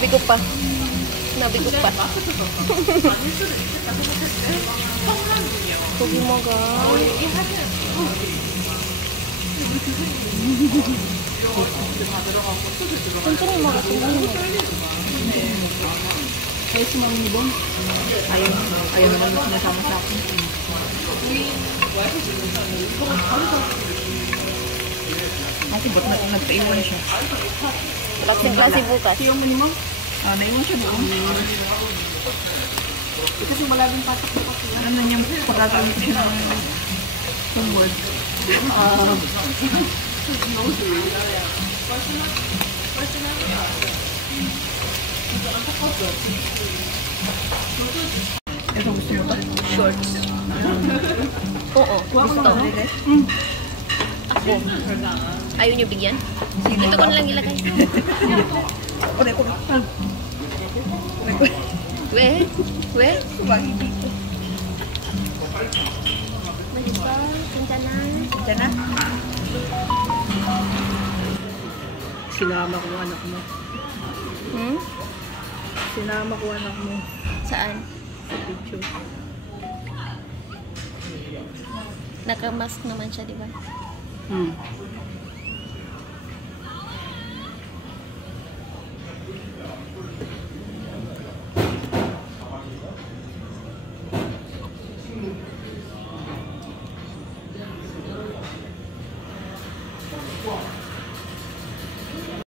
Bigo pa. Nabigo pa. Pogi mo ga. Kuntrin mo. Kaya si Mami ni Bong, ayaw naman gusto na sama sa akin. Kasi ba't nagpaiwan siya? Klase bukas. Yung mani mo? Naiwan siya doon. Kasi malabing patak na kasi. Ano niya, pagkakaroon ko siya ng homework. Ito gusto mo ba? Shorts. Oo, gusto. Ako. Ayaw niyo bigyan? Dito ko na lang ilagay. We? Bagi dito. Malipa, punta na. Punta na. Sinama ko anak mo. Sinama ko anak mo. Saan? Sa picture. Naka-mask naman siya, di ba?